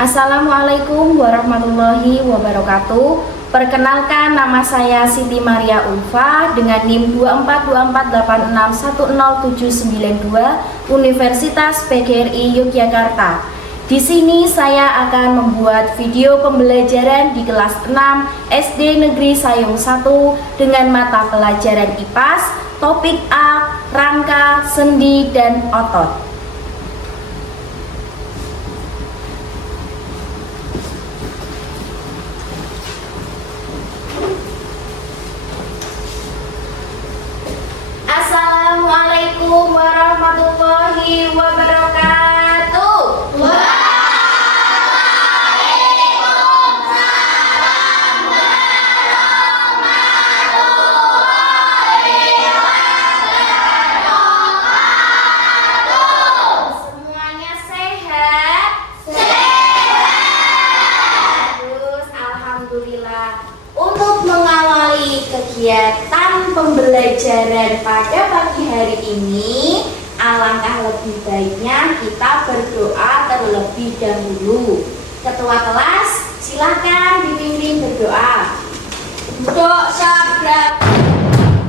Assalamualaikum warahmatullahi wabarakatuh. Perkenalkan, nama saya Siti Maria Ulfa dengan NIM 24486107992 Universitas PGRI Yogyakarta. Di sini saya akan membuat video pembelajaran di kelas 6 SD Negeri Sayung 1 dengan mata pelajaran IPAS, topik A, rangka, sendi, dan otot. Assalamualaikum warahmatullahi wabarakatuh. Waalaikumsalam warahmatullahi wabarakatuh. Semuanya sehat? Sehat. Terus alhamdulillah. Untuk mengawali kegiatan pembelajaran pada pagi hari ini, alangkah lebih baiknya kita berdoa terlebih dahulu. Ketua kelas, silakan dipimpin berdoa. Untuk sahabat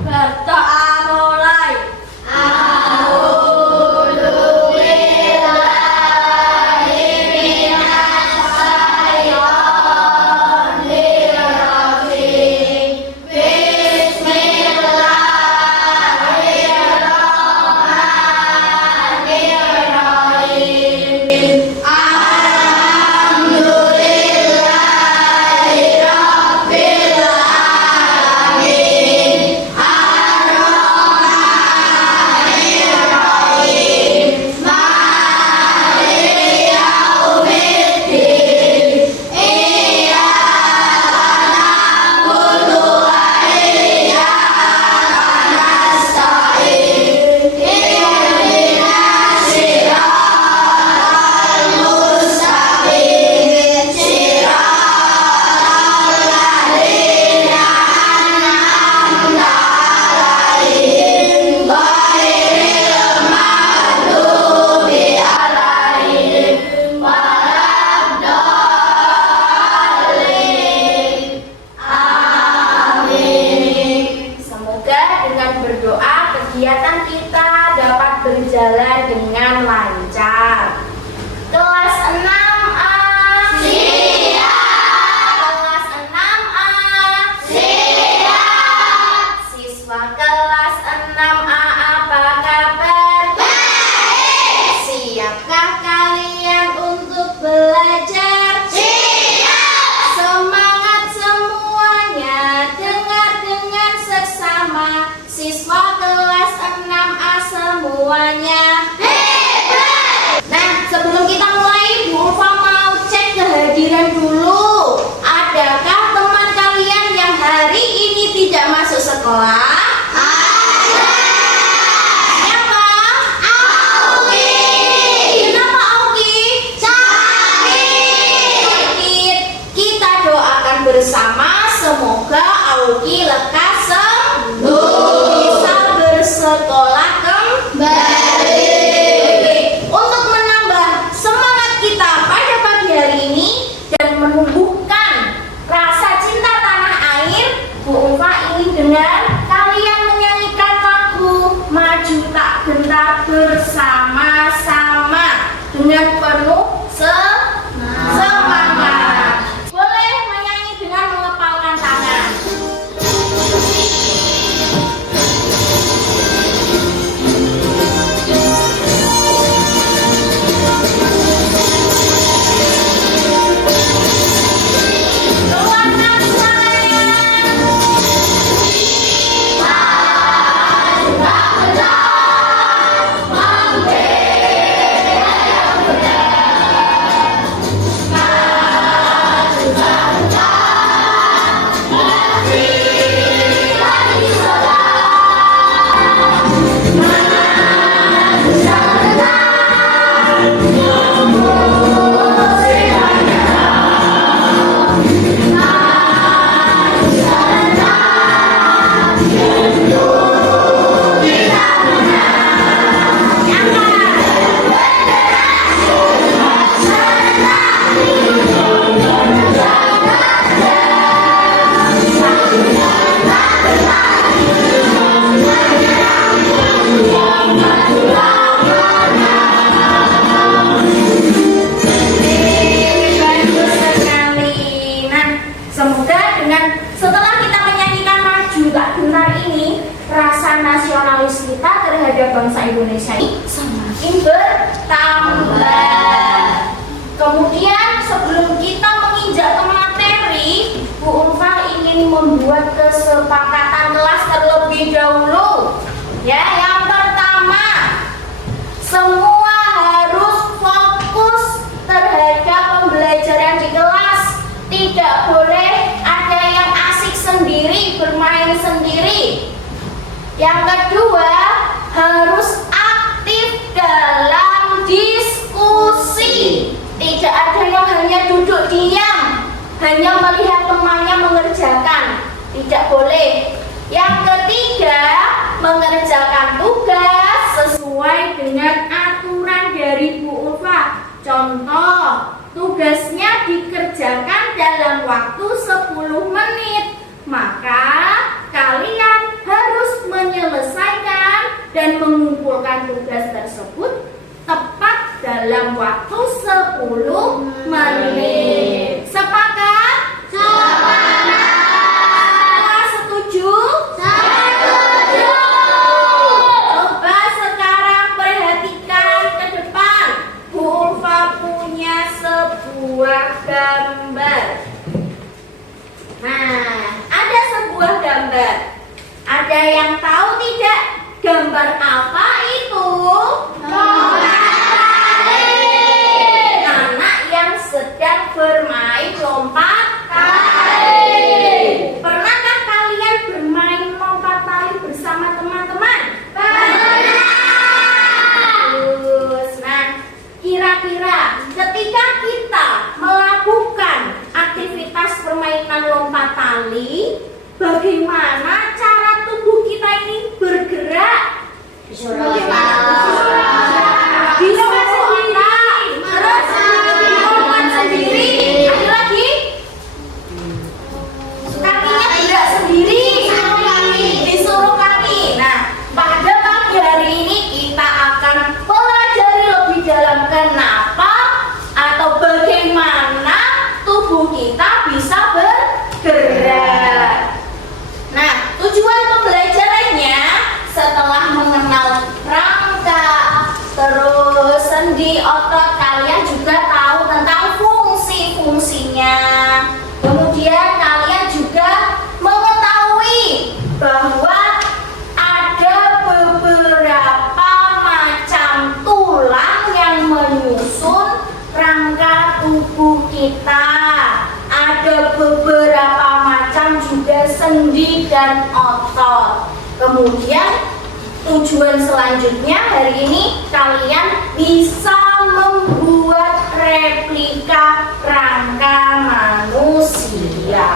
berdoa mulai. Indonesia ini semakin bertambah. Kemudian sebelum kita menginjak ke materi, Bu Ulfa ingin membuat kesepakatan kelas terlebih dahulu. Ya, yang pertama, semua harus fokus terhadap pembelajaran di kelas. Tidak boleh ada yang asik sendiri, bermain sendiri. Yang kedua, harus aktif dalam diskusi. Tidak ada yang hanya duduk diam, hanya melihat temannya mengerjakan. Tidak boleh. Yang ketiga, mengerjakan tugas sesuai dengan aturan dari Bu Ulfa. Contoh, tugasnya dikerjakan dalam waktu 10 menit. Maka kalian harus menyelesaikan dan mengumpulkan tugas tersebut tepat dalam waktu 10 menit. Sepakat? Sepakat. Setuju? Setuju. Coba sekarang perhatikan ke depan. Bu Ulfa punya sebuah gambar. Nah, ada sebuah gambar. Ada yang tahu tidak gambar apa itu? Anak yang sedang bermain lompat tali. Pernahkah kalian bermain lompat tali bersama teman-teman? Pernah. Nah, kira-kira ketika kita melakukan aktivitas permainan lompat tali, bagaimana cara tubuh kita ini bergerak? Bisa sendiri, terus lompat sendiri. Ada lagi? Kakinya gerak sendiri, disuruh kaki. Nah, pada pagi hari ini kita akan pelajari lebih dalam kenapa atau bagaimana tubuh kita bisa bergerak. Nah, tujuan pembelajarannya setelah mengenal rangka, terus sendi, otot, kalian juga tahu tentang fungsi-fungsinya. Kemudian kalian juga mengetahui bahwa ada beberapa macam tulang yang menyusun rangka tubuh kita. Ada beberapa macam juga sendi dan otot. Kemudian tujuan selanjutnya hari ini kalian bisa membuat replika rangka manusia.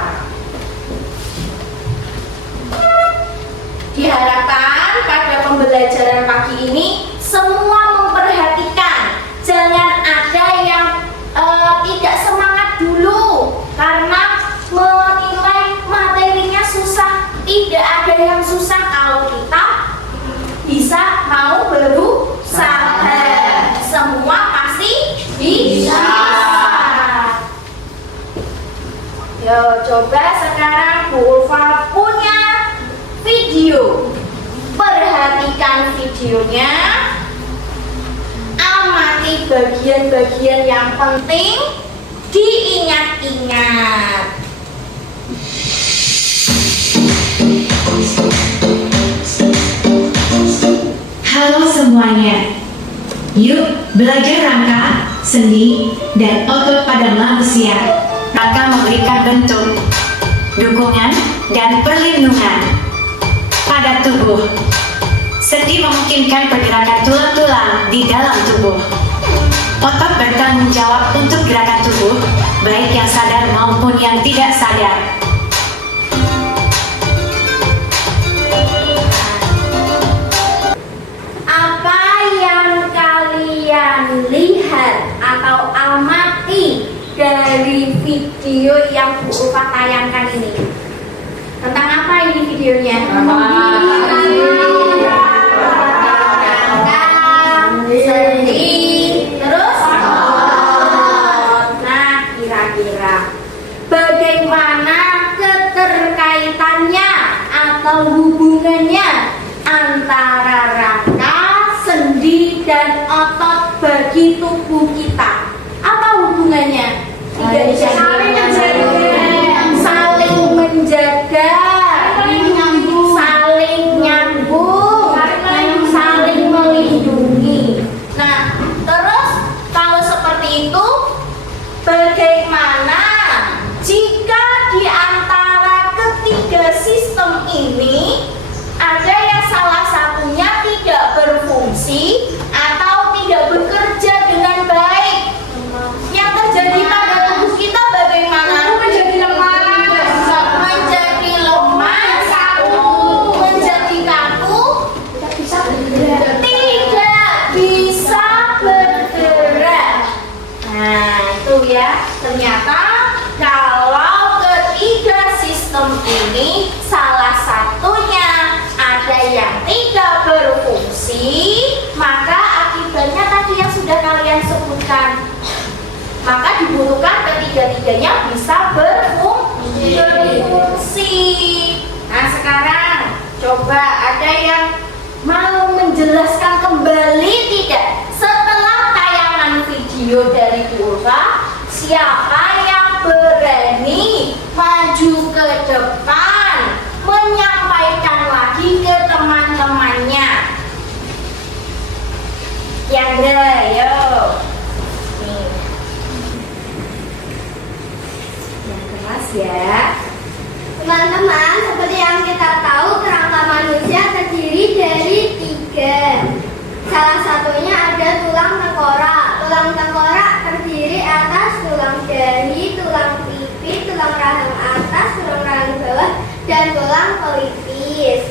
Diharapkan pada pembelajaran pagi ini semua memperhatikan, jangan ada yang tidak semangat dulu karena menilai materinya susah. Tidak ada yang susah kalau kita bisa mau berusaha. Semua pasti bisa. Yo, coba sekarang Bu Ulfa punya video. Perhatikan videonya. Amati bagian-bagian yang penting, diingat-ingat. Halo semuanya, yuk belajar rangka, sendi, dan otot pada manusia. Rangka memberikan bentuk, dukungan, dan perlindungan pada tubuh. Sendi memungkinkan pergerakan tulang-tulang di dalam tubuh. Otot bertanggung jawab untuk gerakan tubuh, baik yang sadar maupun yang tidak sadar. Apa yang kalian lihat atau amati dari video yang Bu Ulfa tayangkan ini? Tentang apa ini videonya? Sendi, terus nah, kira-kira bagaimana keterkaitannya atau hubungannya antara rangka, sendi bagi tubuh kita. Apa hubungannya? Saling menjaga, saling nyambung, saling melindungi. Nah, terus kalau seperti itu, bagaimana jika di antara ketiga sistem ini ada yang salah satunya tidak berfungsi atau tidak bekerja dengan baik? Yang terjadi pada tubuh kita bagaimana? Menjadi lemah, menjadi kaku, tidak bisa bergerak. Nah, itu ya, ternyata kalau ketiga sistem ini salah satunya ada yang tidak berfungsi, maka akibatnya tadi yang sudah kalian sebutkan. Maka dibutuhkan ketiga-tiganya bisa berfungsi. Nah, sekarang coba ada yang mau menjelaskan kembali tidak? Setelah tayangan video dari Purva, siapa yang berani maju ke depan menyampaikan lagi ke teman-temannya? Yandra, yuk. Nih. Yang keras ya. Teman-teman, seperti yang kita tahu, kerangka manusia terdiri dari 3. Salah satunya ada tulang tengkorak. Tulang tengkorak terdiri atas tulang dahi, tulang pipi, tulang rahang atas, tulang rahang bawah, dan tulang pelipis.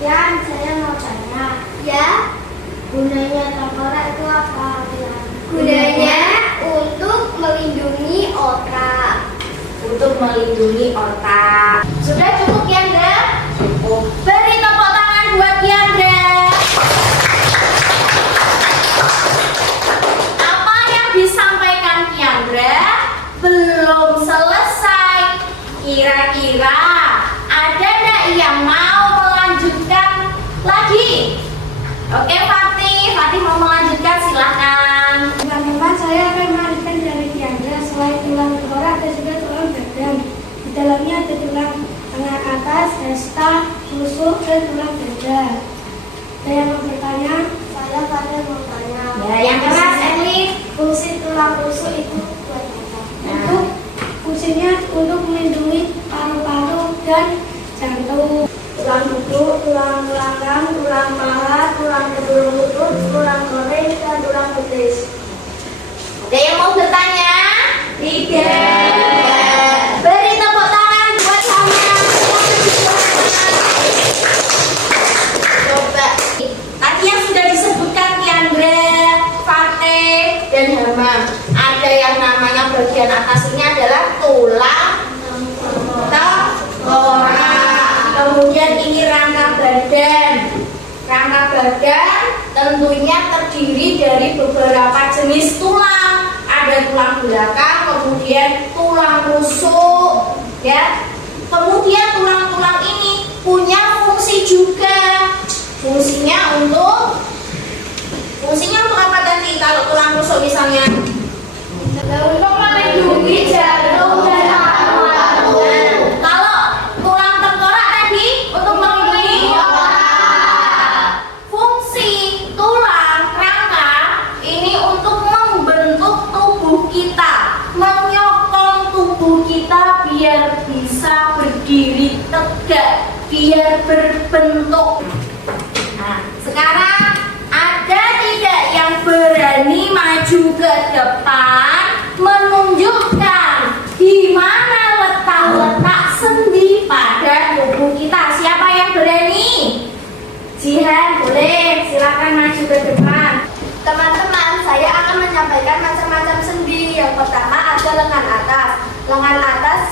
Ya, saya mau tanya. Ya, gunanya tengkorak itu apa? Gunanya untuk melindungi otak. Untuk melindungi otak. Sudah cukup, Yandra? Cukup. Beri tepuk tangan buat Yandra. Apa yang disampaikan Yandra belum selesai. Kira-kira ada nggak yang mau melanjutkan lagi? Oke, Fatih mau melanjutkan, silahkan. Teman-teman, saya akan melanjutkan dari Tiandra. Selain tulang tengkorak ada juga tulang badan. Di dalamnya ada tulang tangan atas, hesta, rusuk, dan tulang dada. Ada yang mau bertanya? Saya pada mau tanya. Ya, yang keras, Emily. Fungsi tulang rusuk itu buat apa? Nah. Fungsinya untuk melindungi paru-paru dan jantung. Tulang duduk, tulang gelanggang, tulang paha, tulang kedulung lutut, tulang koreng, dan tulang betis. Ada yang mau bertanya? Tidak. Beri tepuk tangan buat saya. Coba. Tadi yang sudah disebutkan Tiandra, Fatih, dan Hamam. Ada yang namanya bagian atas ini adalah tulang tengkorak. Kemudian ini rangka badan. Rangka badan tentunya terdiri dari beberapa jenis tulang. Ada tulang belakang, kemudian tulang rusuk, ya. Kemudian tulang-tulang ini punya fungsi juga. Fungsinya untuk apa tadi? Kalau tulang rusuk misalnya untuk melindungi jantung dan paru-paru. Kalau tulang tengkorak tadi untuk melindungi fungsi tulang rangka ini untuk membentuk tubuh kita, menyokong tubuh kita biar bisa berdiri tegak, biar berbentuk. Nah, sekarang ada tidak yang berani maju ke depan menunjukkan di mana letak sendi pada tubuh kita? Siapa yang berani? Jihan, boleh, silakan maju ke depan. Teman-teman, saya akan menyampaikan macam-macam sendi. Yang pertama ada lengan atas. Lengan atas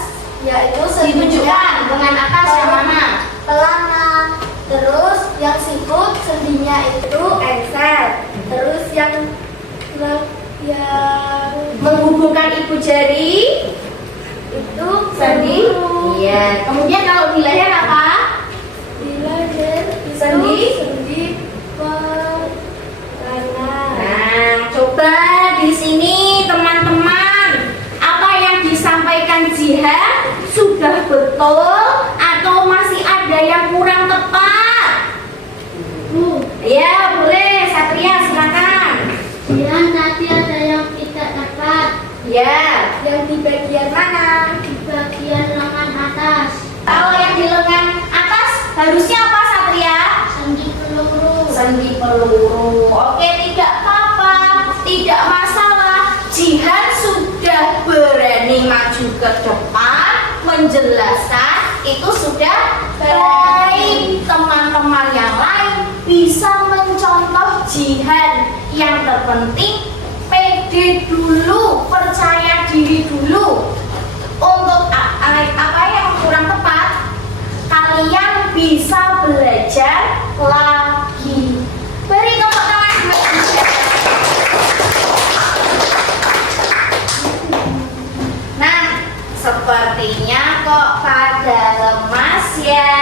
yaitu Ditunjukkan lengan atas yang mana? pelana. Terus yang siput sendinya itu engsel. Terus yang Menghubungkan ibu jari itu sendi. Iya. Kemudian kalau di leher apa? Di leher itu Sendi? sendi Ya, Yang di bagian mana? Di bagian lengan atas. kalau yang di lengan atas harusnya apa Satria? Sendi peluru. Sendi peluru. Oke, tidak apa-apa, tidak masalah. Jihan sudah berani maju ke depan menjelaskan, itu sudah baik. Teman-teman yang lain bisa mencontoh Jihan. Yang terpenting pede dulu, percaya diri dulu. Untuk apa yang kurang tepat, kalian bisa belajar lagi. Beri tepuk tangan buat Jihan. Nah, sepertinya kok pada lemas ya.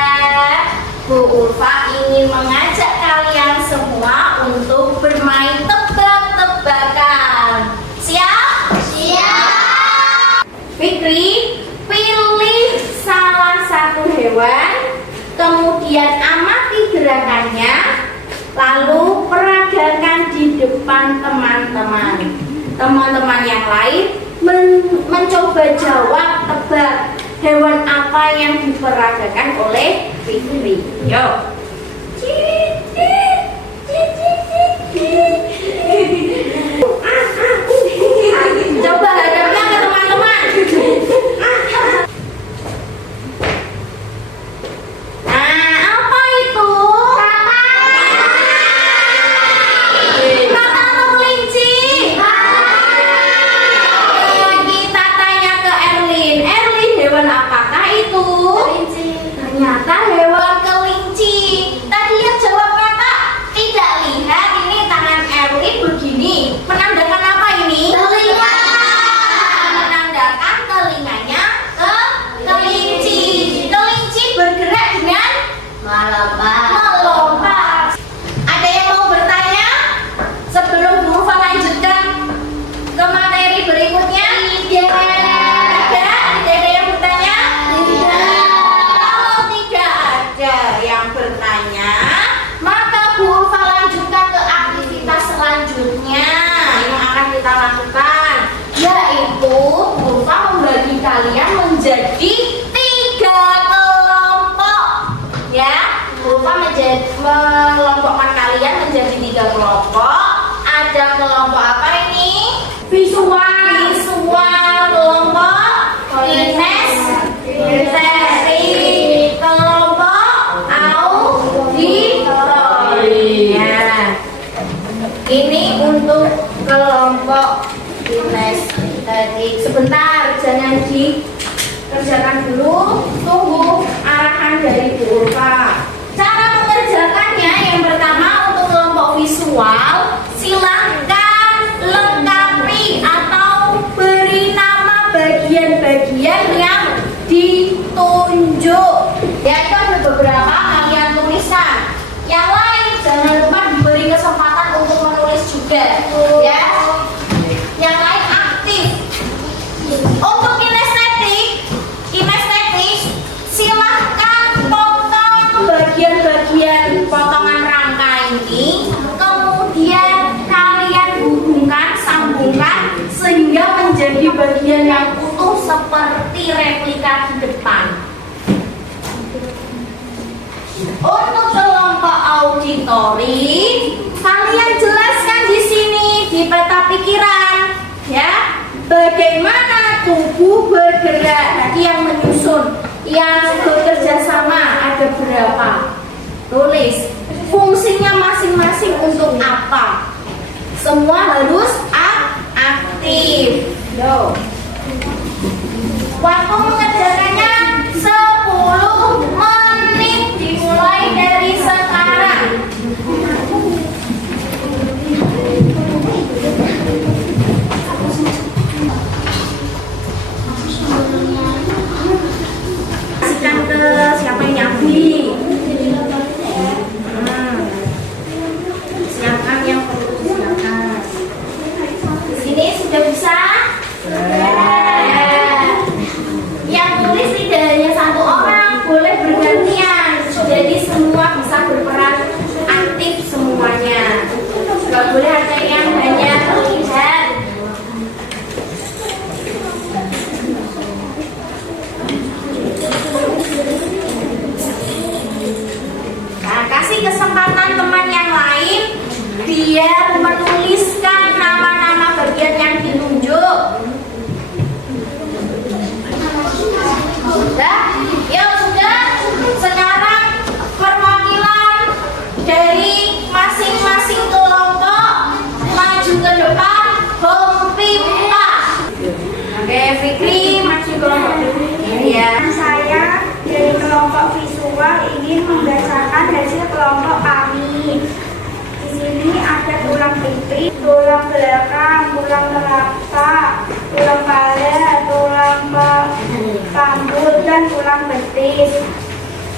Bu Ulfa ingin mengajak kalian semua untuk bermain tebak-tebakan. Siap? Siap. Fikri, pilih salah satu hewan, kemudian amati gerakannya, lalu peragakan di depan teman-teman. Teman-teman yang lain mencoba jawab, tebak hewan apa yang diperagakan oleh Fikri. Yuk. Coba hadapnya ke teman-teman. Nah, apa itu? Kata atau kelinci? Kita tanya ke Erlin. Erlin, hewan apakah itu? Kelinci. Ternyata hewan kelinci. Tadi yang jawab kata tidak lihat, ini tangan Erlin begini. Menandakan apa ini? Telinga. Menandakan telinganya ke kelinci. Kelinci bergerak dengan melompat. Ada yang mau bertanya? Sebelum Bu Ulfa lanjutkan ke materi berikutnya? Tidak ada yang bertanya? Kalau tidak ada yang bertanya, maka Bu Ulfa lanjutkan ke aktivitas selanjutnya yang akan kita lakukan, yaitu Bu Ulfa membagi kalian menjadi 3 kelompok. Ya, Bu Ulfa melompokkan kalian menjadi 3 kelompok. Ada kelompok apa ini? Visual, kelompok kinestetik, kelompok auditori. Ya. Ini untuk kelompok kinestetik. Sebentar, jangan dikerjakan dulu. Tunggu arahan dari Bu Ulfa. Cara mengerjakannya yang pertama untuk kelompok visual, silahkan lengkapi atau beri nama bagian-bagian yang ditunjuk. Ya, itu ada beberapa, kalian tuliskan. Yang lain jangan lupa diberi kesempatan untuk menulis juga. Ya. Yang lain aktif. Untuk kinestetik, silahkan potong bagian-bagian potongan rangka ini, kemudian kalian sambungkan sehingga menjadi bagian yang utuh seperti replika di depan. Untuk kelompok auditori, kalian jelaskan di sini di peta pikiran, ya, bagaimana tubuh bergerak. Tadi yang menyusun, yang bekerja sama ada berapa? Tulis fungsinya masing-masing untuk apa. Semua harus aktif. Yo. Waktu mengerjakannya 10 menit, dimulai dari sekarang. Kasihkan ke siapa yang nyambi. Silakan yang perlu disiapkan. Sini sudah bisa? Yang tulis tidak hanya 1 orang, boleh bergantian. Jadi semua bisa berperan aktif semuanya. Gak boleh ada yang hanya terlihat. tulang pipi, tulang belakang, tulang telapak, tulang paha, tulang rambut, dan tulang betis.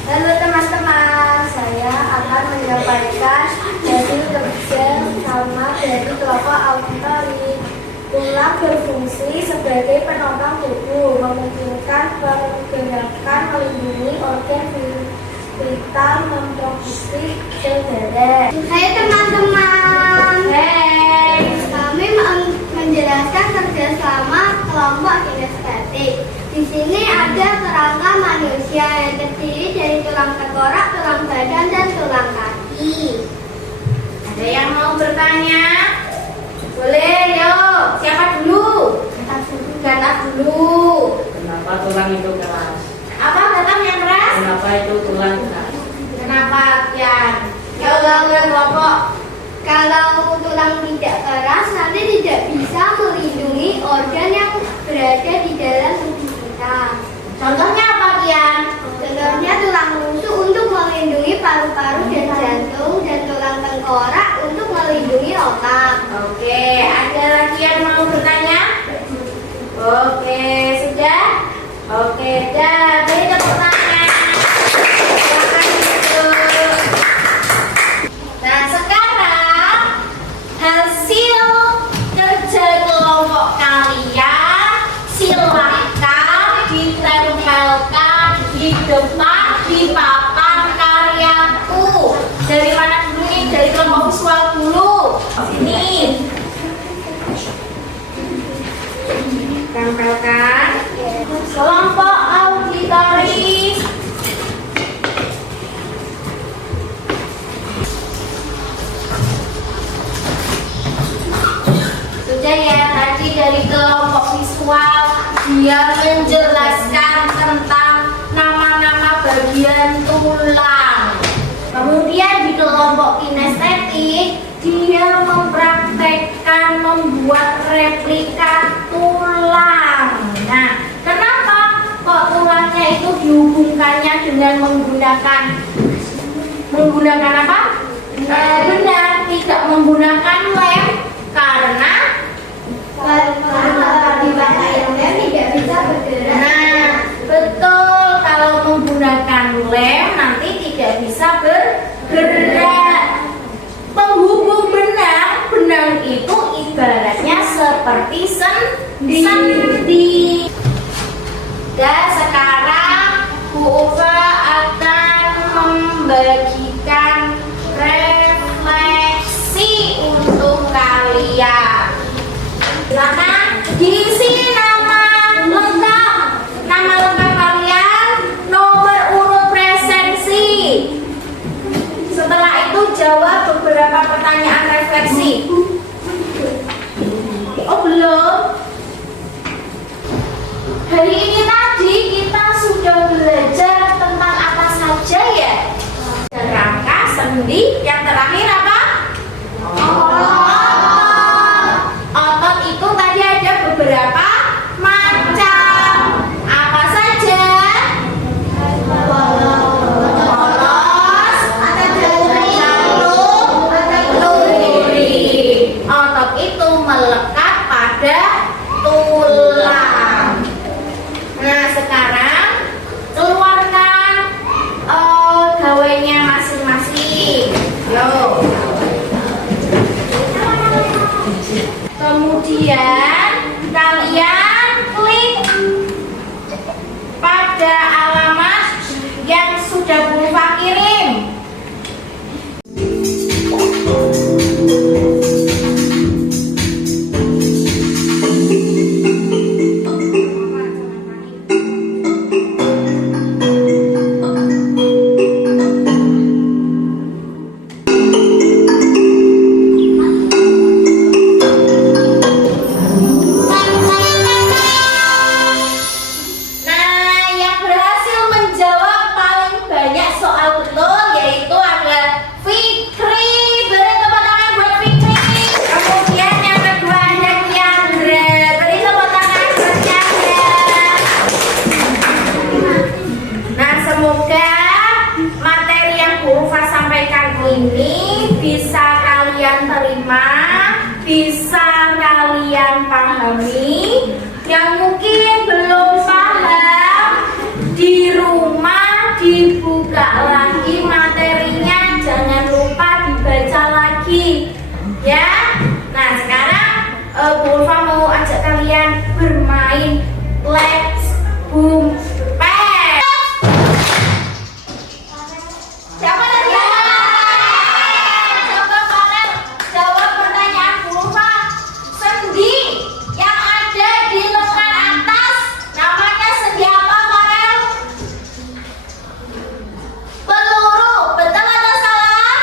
Halo teman-teman, saya akan menyampaikan dari kerja sama dari kelompok auditory. Tulang berfungsi sebagai penopang tubuh, memungkinkan pergerakan, melindungi organ vital, memproduksi sel darah. Hai teman-teman. Hai. Kami menjelaskan kerjasama kelompok kinestetik. Di sini ada kerangka manusia yang terdiri dari tulang tengkorak, tulang badan, dan tulang kaki. Ada yang mau bertanya? Boleh, yuk. Siapa dulu? Gata dulu. Kenapa tulang itu keras? Apa Gata yang keras? Kenapa itu tulang keras? Kenapa, Tian? Kelompok. Kalau tulang tidak keras, nanti tidak bisa melindungi organ yang berada di dalam tubuh kita. Contohnya apa, Tian? Contohnya tulang rusuk untuk melindungi paru-paru dan jantung, dan tulang tengkorak untuk melindungi otak. Oke, ada lagi yang mau bertanya? Oke, sudah? Oke, dah. Beri tepuk tangan. Silakan duduk. Nah, sekarang hasil kerja kelompok kalian silakan ditempelkan di depan di papan karyaku. Dari mana dulu nih? Dari kelompok visual dulu. Sini. Tempelkan. Kelompok auditory. Sudah ya, tadi dari kelompok visual dia menjelaskan tentang nama-nama bagian tulang. Kemudian di kelompok kinestetik dia mempraktekkan membuat replika tulang. Nah, kenapa kok tulangnya itu dihubungkannya dengan menggunakan apa? Benar, tidak menggunakan lem karena lem tidak bisa bergerak. Nah, betul, kalau menggunakan lem nanti tidak bisa bergerak. Penghubung benang itu ibaratnya seperti sendi. Dan sekarang Bu Ufa akan membagikan refleksi untuk kalian. Silakan diisi nama lengkap kalian, nomor urut presensi. Setelah itu jawab beberapa pertanyaan refleksi. Oh, belum? Hari ini tadi kita sudah belajar tentang apa saja ya? Rangka, sendi, yang terakhir apa? Otot itu tadi ada beberapa macam. Apa saja? Polos, duri. Otot itu melekat pada tulang. Nah, sekarang keluarkan gawainya masing-masing. Yo. Kemudian kalian klik pada alamat yang sudah Bu Ufa kirim. dipahami, yang mungkin belum paham, di rumah dibuka lagi materinya, jangan lupa dibaca lagi ya. Nah sekarang Bu Ulfa mau ajak kalian bermain Let's Boom Pet. Siapa dari coba kalian jawab pertanyaan Bu Ulfa. Sendi yang ada di lengan atas namanya sendi apa Farel? Peluru, betul atau salah?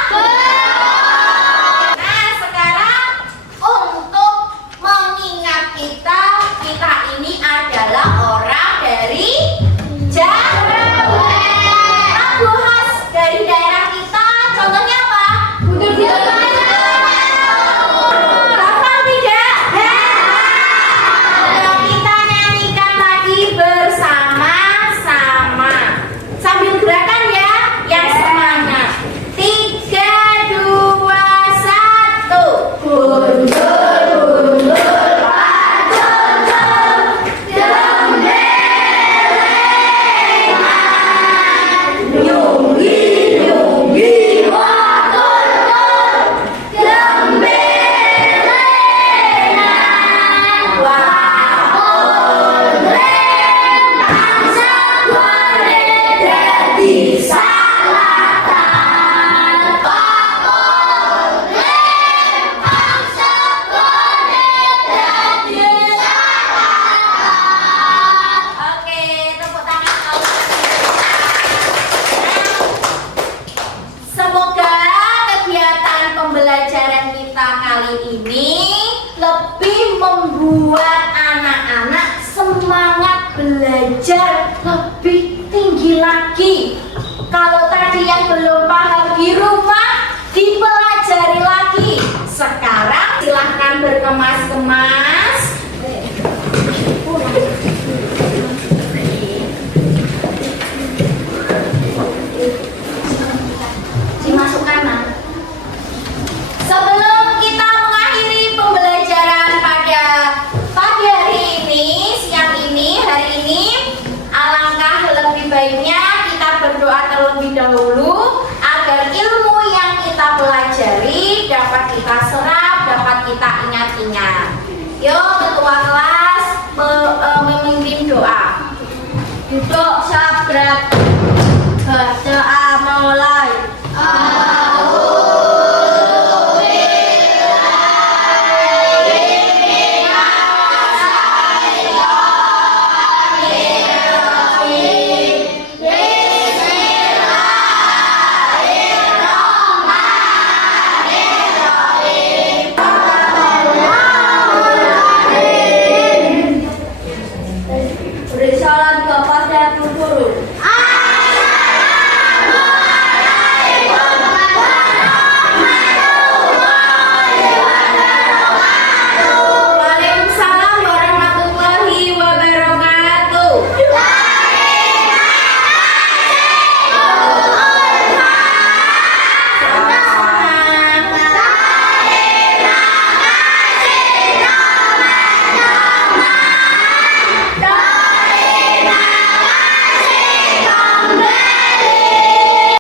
Nah sekarang untuk mengingat kita ini adalah orang dari Jawa. Lagu khas dari daerah kita, contohnya apa? Hafal tidak? Ayo kita nyanyikan lagi bersama-sama sambil gerakan ya, yang semangat. 3, 2, 1. Bundur, Oke, tepuk tangan kalau semoga kegiatan pembelajaran kita kali ini lebih membuat anak-anak semangat belajar lebih tinggi lagi. Kalau tadi yang belum paham di rumah, dipelajari lagi. Sekarang silahkan berkemas-kemas. Dimasukkan nah. Sebelum kita mengakhiri pembelajaran pada pagi hari ini, siang ini, hari ini, alangkah lebih baiknya kita berdoa terlebih dahulu agar ilmu yang kita pelajari dapat kita serap, dapat kita ingat-ingat.